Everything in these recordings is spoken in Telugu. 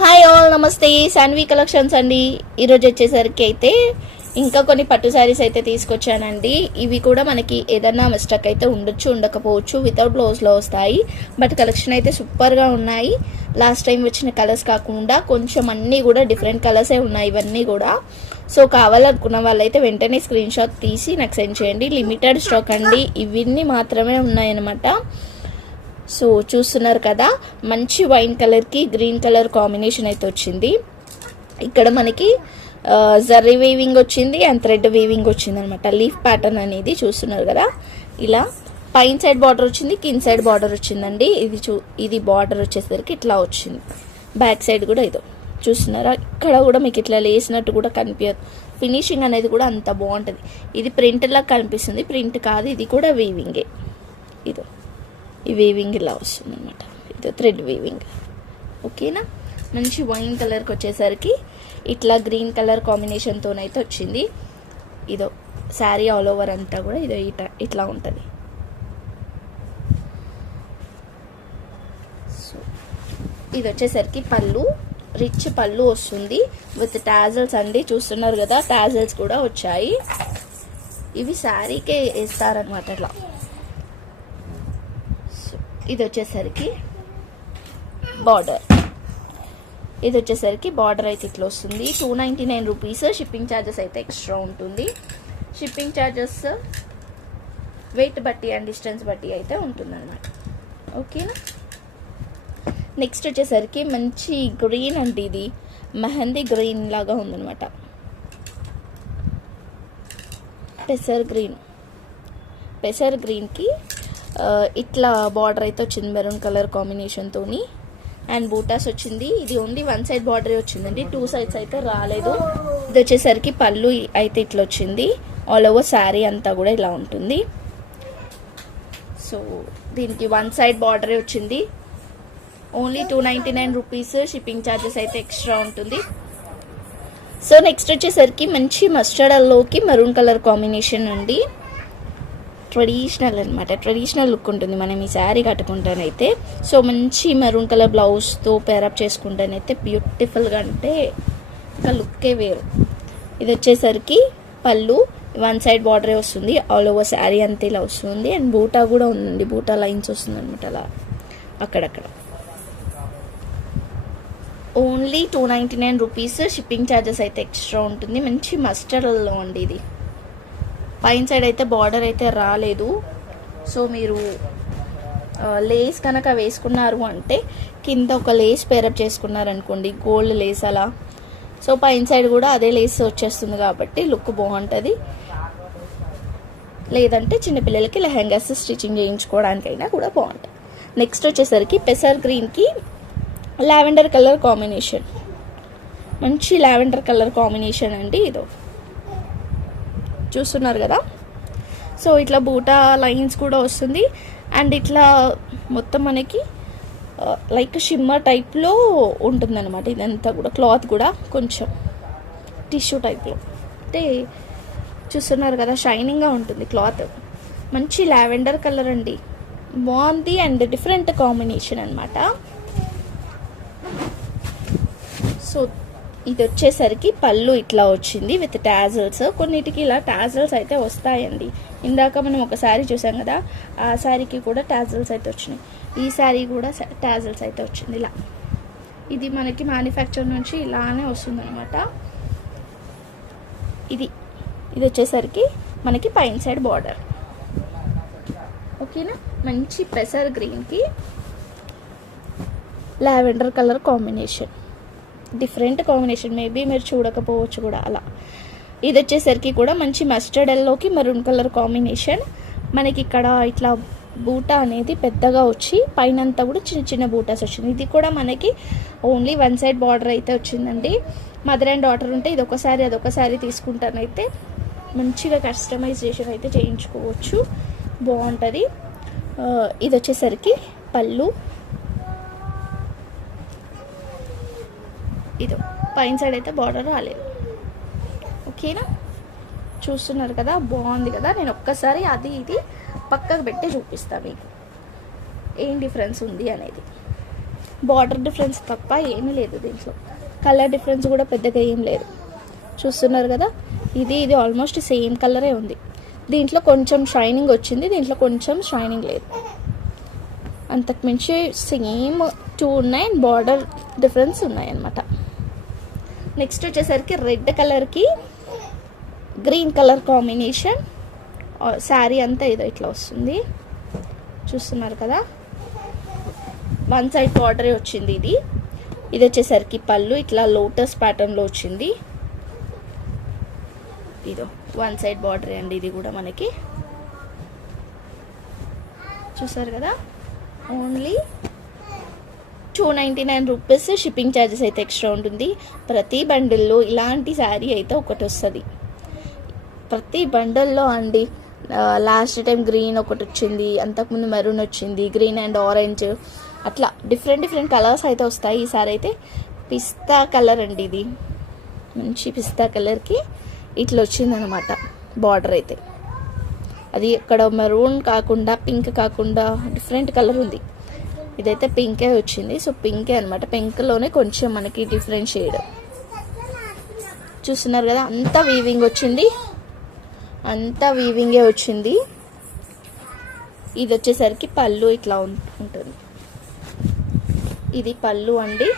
హాయ్ ఆల్ నమస్తే. శాన్వి కలెక్షన్స్ అండి. ఈరోజు వచ్చేసరికి అయితే ఇంకా కొన్ని పట్టు శారీస్ అయితే తీసుకొచ్చానండి. ఇవి కూడా మనకి ఏదన్నా మిస్టేక్ అయితే ఉండొచ్చు ఉండకపోవచ్చు వితౌట్ బ్లౌజ్లో వస్తాయి. బట్ కలెక్షన్ అయితే సూపర్గా ఉన్నాయి. లాస్ట్ టైం వచ్చిన కలర్స్ కాకుండా కొంచెం అన్నీ కూడా డిఫరెంట్ కలర్సే ఉన్నాయి ఇవన్నీ కూడా. సో కావాలనుకున్న వాళ్ళైతే వెంటనే స్క్రీన్ షాట్ తీసి నాకు సెండ్ చేయండి. లిమిటెడ్ స్టాక్ అండి. ఇవన్నీ మాత్రమే ఉన్నాయన్నమాట. సో చూస్తున్నారు కదా మంచి వైన్ కలర్కి గ్రీన్ కలర్ కాంబినేషన్ అయితే వచ్చింది. ఇక్కడ మనకి జర్రీ వీవింగ్ వచ్చింది అండ్ థ్రెడ్ వీవింగ్ వచ్చింది అనమాట లీఫ్ ప్యాటర్న్ అనేది చూస్తున్నారు కదా. ఇలా పైన సైడ్ బార్డర్ వచ్చింది కింద సైడ్ బార్డర్ వచ్చిందండి. ఇది చూ ఇది బార్డర్ వచ్చేసరికి ఇట్లా వచ్చింది. బ్యాక్ సైడ్ కూడా ఇదో. చూస్తున్నారా? ఇక్కడ కూడా మీకు ఇట్లా లేసినట్టు కూడా కనిపించదు ఫినిషింగ్ అనేది కూడా అంత బాగుంటుంది. ఇది ప్రింట్లా కనిపిస్తుంది ప్రింట్ కాదు ఇది కూడా వీవింగే ఇదో. ఈ వీవింగ్ ఇలా వస్తుంది అనమాట ఇది థ్రెడ్ వీవింగ్ ఓకేనా మంచి వైన్ కలర్కి వచ్చేసరికి ఇట్లా గ్రీన్ కలర్ కాంబినేషన్తోనైతే వచ్చింది. ఇదో శారీ ఆల్ ఓవర్ అంతా కూడా ఇదో ఇట ఇట్లా ఉంటుంది. సో ఇది వచ్చేసరికి పళ్ళు. రిచ్ పళ్ళు వస్తుంది. విత్ టాజల్స్ అండి చూస్తున్నారు కదా టాజల్స్ కూడా వచ్చాయి. ఇవి శారీకే వేస్తారనమాట అట్లా. ఇది వచ్చేసరికి బార్డర్. ఇది వచ్చేసరికి బార్డర్ అయితే ఇట్లా వస్తుంది. Two ninety nine rupees shipping charges అయితే ఎక్స్ట్రా ఉంటుంది. షిప్పింగ్ ఛార్జెస్ వెయిట్ బట్టి అండ్ డిస్టెన్స్ బట్టి అయితే ఉంటుందన్నమాట. ఓకేనా? నెక్స్ట్ వచ్చేసరికి మంచి గ్రీన్ అంటే ఇది. మెహందీ గ్రీన్ లాగా ఉందనమాట పెసర్ గ్రీన్ పెసర్ గ్రీన్కి ఇట్లా బార్డర్ అయితే వచ్చింది మెరూన్ కలర్ కాంబినేషన్తోని అండ్ బూటాస్ వచ్చింది. ఇది ఓన్లీ వన్ సైడ్ బార్డరే వచ్చిందండి. టూ సైడ్స్ అయితే రాలేదు. ఇది వచ్చేసరికి పళ్ళు అయితే ఇట్లా వచ్చింది. ఆల్ ఓవర్ శారీ అంతా కూడా ఇలా ఉంటుంది. సో దీనికి వన్ సైడ్ బార్డరే వచ్చింది. Only two ninety nine rupees shipping charges అయితే ఎక్స్ట్రా ఉంటుంది. సో నెక్స్ట్ వచ్చేసరికి మంచి మస్టర్డ్ అల్లోకి మరూన్ కలర్ కాంబినేషన్ అండి. ట్రెడిషనల్ అనమాట ట్రెడిషనల్ లుక్ ఉంటుంది. మనం ఈ శారీ కట్టుకుంటానైతే సో మంచి మెరూన్ కలర్ బ్లౌజ్తో పేరప్ చేసుకుంటానైతే బ్యూటిఫుల్గా అంటే ఇంకా లుక్కే వేరు. ఇది వచ్చేసరికి పళ్ళు వన్ సైడ్ బార్డరే వస్తుంది ఆల్ ఓవర్ శారీ అంతే ఇలా వస్తుంది అండ్ బూటా కూడా ఉందండి. బూటా లైన్స్ వస్తుంది అనమాట అలా అక్కడక్కడ. Only two ninety nine rupees shipping charges అయితే ఎక్స్ట్రా ఉంటుంది. మంచి మస్టర్డ్లో అండి ఇది. పైన సైడ్ అయితే బార్డర్ అయితే రాలేదు. సో మీరు లేస్ కనుక వేసుకున్నారు అంటే కింద ఒక లేస్ పేరప్ చేసుకున్నారనుకోండి గోల్డ్ లేస్ అలా. సో పైన సైడ్ కూడా అదే లేస్ వచ్చేస్తుంది కాబట్టి లుక్ బాగుంటుంది. లేదంటే చిన్నపిల్లలకి లెహెంగాస్ స్టిచ్చింగ్ చేయించుకోవడానికైనా కూడా బాగుంటుంది. నెక్స్ట్ వచ్చేసరికి పెసర్ గ్రీన్కి లావెండర్ కలర్ కాంబినేషన్. మంచి లావెండర్ కలర్ కాంబినేషన్ అండి ఇదో. చూస్తున్నారు కదా. సో ఇట్లా బూటా లైన్స్ కూడా వస్తుంది. అండ్ ఇట్లా మొత్తం మనకి లైక్ షిమ్మర్ టైప్లో ఉంటుందన్నమాట. ఇదంతా కూడా క్లాత్ కూడా కొంచెం టిష్యూ టైప్లో. అంటే చూస్తున్నారు కదా షైనింగ్గా ఉంటుంది క్లాత్. మంచి లావెండర్ కలర్ అండి. బాగుంది అండ్ డిఫరెంట్ కాంబినేషన్ అనమాట సో ఇది వచ్చేసరికి పళ్ళు ఇట్లా వచ్చింది విత్ టాజల్స్. కొన్నిటికి ఇలా టాజల్స్ అయితే వస్తాయండి. ఇందాక మనం ఒక శారీ చూసాం కదా ఆ శారీకి కూడా టాజల్స్ అయితే వచ్చినాయి. ఈ శారీ కూడా టాజల్స్ అయితే వచ్చింది ఇలా. ఇది మనకి మ్యానుఫ్యాక్చర్ నుంచి ఇలానే వస్తుందనమాట ఇది ఇది వచ్చేసరికి మనకి పైన సైడ్ బార్డర్. ఓకేనా? మంచి పెసర్ గ్రీన్కి lavender colour combination. Different combination maybe మీరు చూడకపోవచ్చు కూడా అలా. ఇది వచ్చేసరికి కూడా మంచి మస్టర్డ్ ఎల్లోకి మరూన్ కలర్ కాంబినేషన్ మనకి ఇక్కడ ఇట్లా బూటా అనేది పెద్దగా వచ్చి పైనంతా కూడా చిన్న చిన్న బూటాస్ వచ్చింది ఇది కూడా మనకి ఓన్లీ వన్ సైడ్ బార్డర్ అయితే వచ్చిందండి. మదర్ అండ్ డాటర్ ఉంటే ఇది ఒకసారి అదొకసారి తీసుకుంటానైతే మంచిగా కస్టమైజేషన్ అయితే చేయించుకోవచ్చు. బాగుంటుంది. ఇది వచ్చేసరికి పళ్ళు. ఇది పైన సైడ్ అయితే బార్డర్ రాలేదు. ఓకేనా? చూస్తున్నారు కదా బాగుంది కదా? నేను ఒక్కసారి అది ఇది పక్కకు పెట్టి చూపిస్తాను మీకు. ఏం డిఫరెన్స్ ఉంది అనేది. బార్డర్ డిఫరెన్స్ తప్ప ఏమీ లేదు దీంట్లో. కలర్ డిఫరెన్స్ కూడా పెద్దగా ఏం లేదు. చూస్తున్నారు కదా? ఇది ఇది ఆల్మోస్ట్ సేమ్ కలరే ఉంది. దీంట్లో కొంచెం షైనింగ్ వచ్చింది దీంట్లో కొంచెం షైనింగ్ లేదు. అంతకుమించి సేమ్ టూ ఉన్నాయి అండ్ బార్డర్ డిఫరెన్స్ ఉన్నాయి అన్నమాట నెక్స్ట్ వచ్చేసరికి రెడ్ కలర్కి గ్రీన్ కలర్ కాంబినేషన్. శారీ అంతా ఏదో ఇట్లా వస్తుంది. చూస్తున్నారు కదా? వన్ సైడ్ బార్డరే వచ్చింది ఇది. ఇది వచ్చేసరికి పళ్ళు ఇట్లా లోటస్ ప్యాటర్న్లో వచ్చింది. ఇదో వన్ సైడ్ బార్డరే అండి ఇది కూడా మనకి. చూసారు కదా? Only two ninety nine rupees shipping charges అయితే ఎక్స్ట్రా ఉంటుంది. ప్రతి బండిల్లో ఇలాంటి శారీ అయితే ఒకటి వస్తుంది. ప్రతి బండల్లో అండి లాస్ట్ టైం గ్రీన్ ఒకటి వచ్చింది అంతకుముందు మెరూన్ వచ్చింది గ్రీన్ అండ్ ఆరెంజ్ అట్లా డిఫరెంట్ డిఫరెంట్ కలర్స్ అయితే వస్తాయి. ఈసారి అయితే పిస్తా కలర్ అండి ఇది. మంచి పిస్తా కలర్కి ఇట్లా వచ్చిందనమాట బార్డర్ అయితే. అది ఇక్కడ మెరూన్ కాకుండా పింక్ కాకుండా డిఫరెంట్ కలర్ ఉంది. ఇదైతే పింకే వచ్చింది. సో పింకే అనమాట పింక్లోనే కొంచెం మనకి డిఫరెంట్ షేడ్ చూస్తున్నారు కదా అంతా వీవింగ్ వచ్చింది. అంతా వీవింగే వచ్చింది. ఇది వచ్చేసరికి పళ్ళు ఇట్లా ఉంటుంది. ఇది పళ్ళు అండి.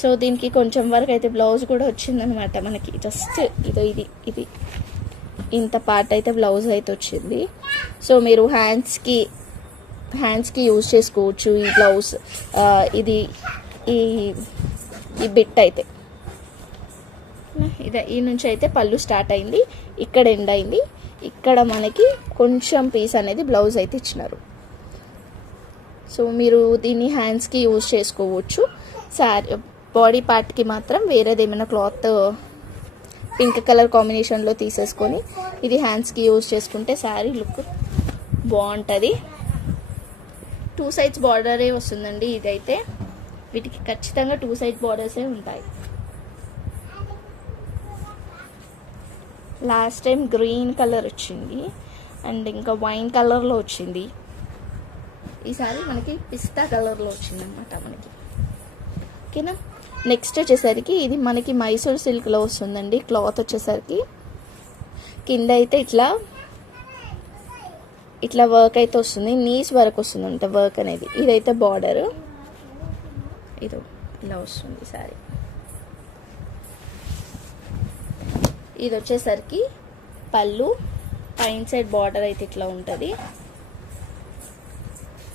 సో దీనికి కొంచెం వరకు అయితే బ్లౌజ్ కూడా వచ్చిందనమాట మనకి. జస్ట్ ఇదో ఇది ఇది. ఇంత పార్ట్ అయితే బ్లౌజ్ అయితే వచ్చింది. సో మీరు హ్యాండ్స్కి హ్యాండ్స్కి యూజ్ చేసుకోవచ్చు. ఈ బ్లౌజ్ ఇది ఈ ఈ బిట్ అయితే. ఇదే ఈ నుంచి అయితే పళ్ళు స్టార్ట్ అయింది. ఇక్కడ ఎండ్ అయింది. ఇక్కడ మనకి కొంచెం పీస్ అనేది బ్లౌజ్ అయితే ఇచ్చినారు. సో మీరు దీన్ని హ్యాండ్స్కి యూజ్ చేసుకోవచ్చు. శారీ బాడీ పార్ట్కి మాత్రం వేరేది ఏమైనా క్లాత్ పింక్ కలర్ కాంబినేషన్లో తీసేసుకొని ఇది హ్యాండ్స్కి యూజ్ చేసుకుంటే శారీ లుక్ బాగుంటుంది. టూ సైడ్స్ బార్డరే వస్తుందండి ఇదైతే. వీటికి ఖచ్చితంగా టూ సైడ్ బార్డర్సే ఉంటాయి. లాస్ట్ టైం గ్రీన్ కలర్ వచ్చింది. అండ్ ఇంకా వైన్ కలర్లో వచ్చింది. ఈసారి మనకి పిస్తా కలర్లో వచ్చింది అనమాట మనకి. ఓకేనా? నెక్స్ట్ వచ్చేసరికి ఇది మనకి మైసూర్ సిల్క్లో వస్తుందండి. క్లాత్ వచ్చేసరికి. కింద అయితే ఇట్లా ఇట్లా వర్క్ అయితే వస్తుంది నీస్ వరకు వస్తుంది అంట వర్క్ అనేది. ఇదైతే బార్డర్ ఇది ఇలా వస్తుంది సారీ. ఇది వచ్చేసరికి పళ్ళు. పైన సైడ్ బార్డర్ అయితే ఇట్లా ఉంటుంది.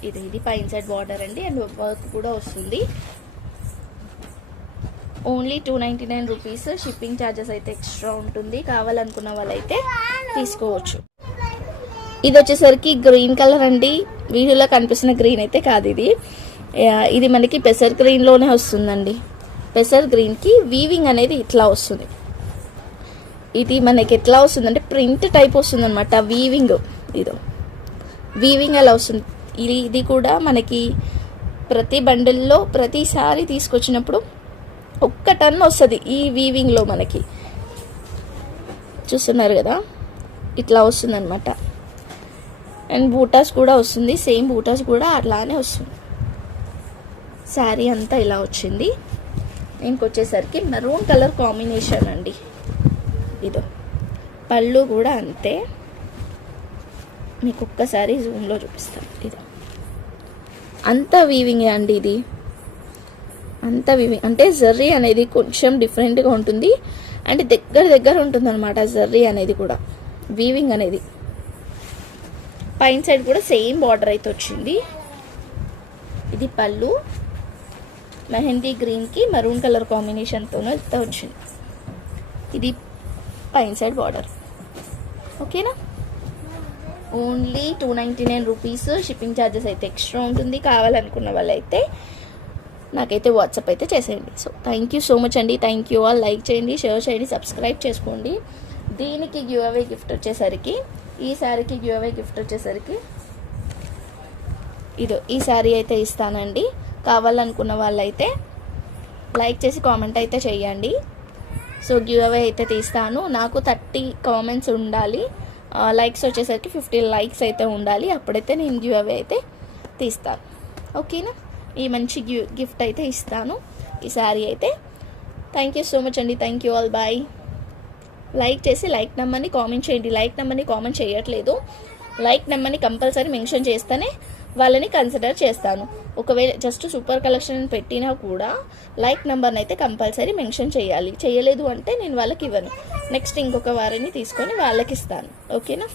ఇది ఇది పైన సైడ్ బార్డర్ అండి అండ్ వర్క్ కూడా వస్తుంది. Only two ninety nine rupees shipping charges అయితే ఎక్స్ట్రా ఉంటుంది. కావాలనుకున్న వాళ్ళైతే తీసుకోవచ్చు. ఇది వచ్చేసరికి గ్రీన్ కలర్ అండి. వీడియోలో కనిపిస్తున్న గ్రీన్ అయితే కాదు ఇది. ఇది మనకి పెసర్ గ్రీన్లోనే వస్తుందండి. పెసర్ గ్రీన్కి వీవింగ్ అనేది ఇట్లా వస్తుంది. ఇది మనకి ఎట్లా వస్తుందంటే ప్రింట్ టైప్ వస్తుంది అనమాట వీవింగ్ ఇదో. వీవింగ్ అలా వస్తుంది. ఇది ఇది కూడా మనకి ప్రతి బండిల్లో ప్రతిసారి తీసుకొచ్చినప్పుడు ఒక్క టన్ వస్తుంది ఈ వీవింగ్లో మనకి. చూస్తున్నారు కదా? ఇట్లా వస్తుంది అనమాట అండ్ బూటాస్ కూడా వస్తుంది. సేమ్ బూటాస్ కూడా అట్లానే వస్తుంది. శారీ అంతా ఇలా వచ్చింది. ఇంకొచ్చేసరికి మెరూన్ కలర్ కాంబినేషన్ అండి. ఇదో. పళ్ళు కూడా అంతే. మీకు ఒక్కసారి జూమ్లో చూపిస్తాను. ఇదో. అంతా వీవింగ్ అండి ఇది? అంతా వీవింగ్ అంటే జర్రీ అనేది కొంచెం డిఫరెంట్గా ఉంటుంది. అండ్ దగ్గర దగ్గర ఉంటుంది అనమాట జర్రీ అనేది కూడా. వీవింగ్ అనేది. పైన సైడ్ కూడా సేమ్ బార్డర్ అయితే వచ్చింది. ఇది పళ్ళు. మెహందీ గ్రీన్కి మరూన్ కలర్ కాంబినేషన్తో అయితే వచ్చింది. ఇది పైన సైడ్ బార్డర్. ఓకేనా? Only two ninety nine rupees shipping charges అయితే ఎక్స్ట్రా ఉంటుంది. కావాలనుకున్న వాళ్ళైతే నాకైతే వాట్సాప్ అయితే చేసేయండి. So thank you so much అండి. Thank you all. లైక్ చేయండి షేర్ చేయండి సబ్స్క్రైబ్ చేసుకోండి. దీనికి గివ్ అవే గిఫ్ట్ వచ్చేసరికి ఈ శారీకి గివ్ అవే గిఫ్ట్ వచ్చేసరికి ఇదో ఈ శారీ అయితే ఇస్తానండి. కావాలనుకున్న వాళ్ళైతే లైక్ చేసి కామెంట్ అయితే చేయండి. సో గివ్ అవే అయితే తీస్తాను. నాకు థర్టీ కామెంట్స్ ఉండాలి. లైక్స్ వచ్చేసరికి ఫిఫ్టీ లైక్స్ అయితే ఉండాలి. అప్పుడైతే నేను గివ్ అవే అయితే తీస్తాను. ఓకేనా? ఈ మంచి గిఫ్ట్ అయితే ఇస్తాను. ఈ శారీ అయితే. థ్యాంక్ యూ సో మచ్ అండి. Thank you all. Bye. Like చేసి లైక్ నెంబర్ని కామెంట్ చేయండి. లైక్ నెంబర్ని కామెంట్ చేయట్లేదు. లైక్ నెంబర్ని కంపల్సరీ మెన్షన్ చేస్తేనే వాళ్ళని కన్సిడర్ చేస్తాను. ఒకవేళ జస్ట్ సూపర్ కలెక్షన్ పెట్టినా కూడా లైక్ నెంబర్ని అయితే కంపల్సరీ మెన్షన్ చేయాలి. చేయలేదు అంటే నేను వాళ్ళకి ఇవ్వను. నెక్స్ట్ ఇంకొక వారిని తీసుకొని వాళ్ళకి ఇస్తాను. ఓకేనా?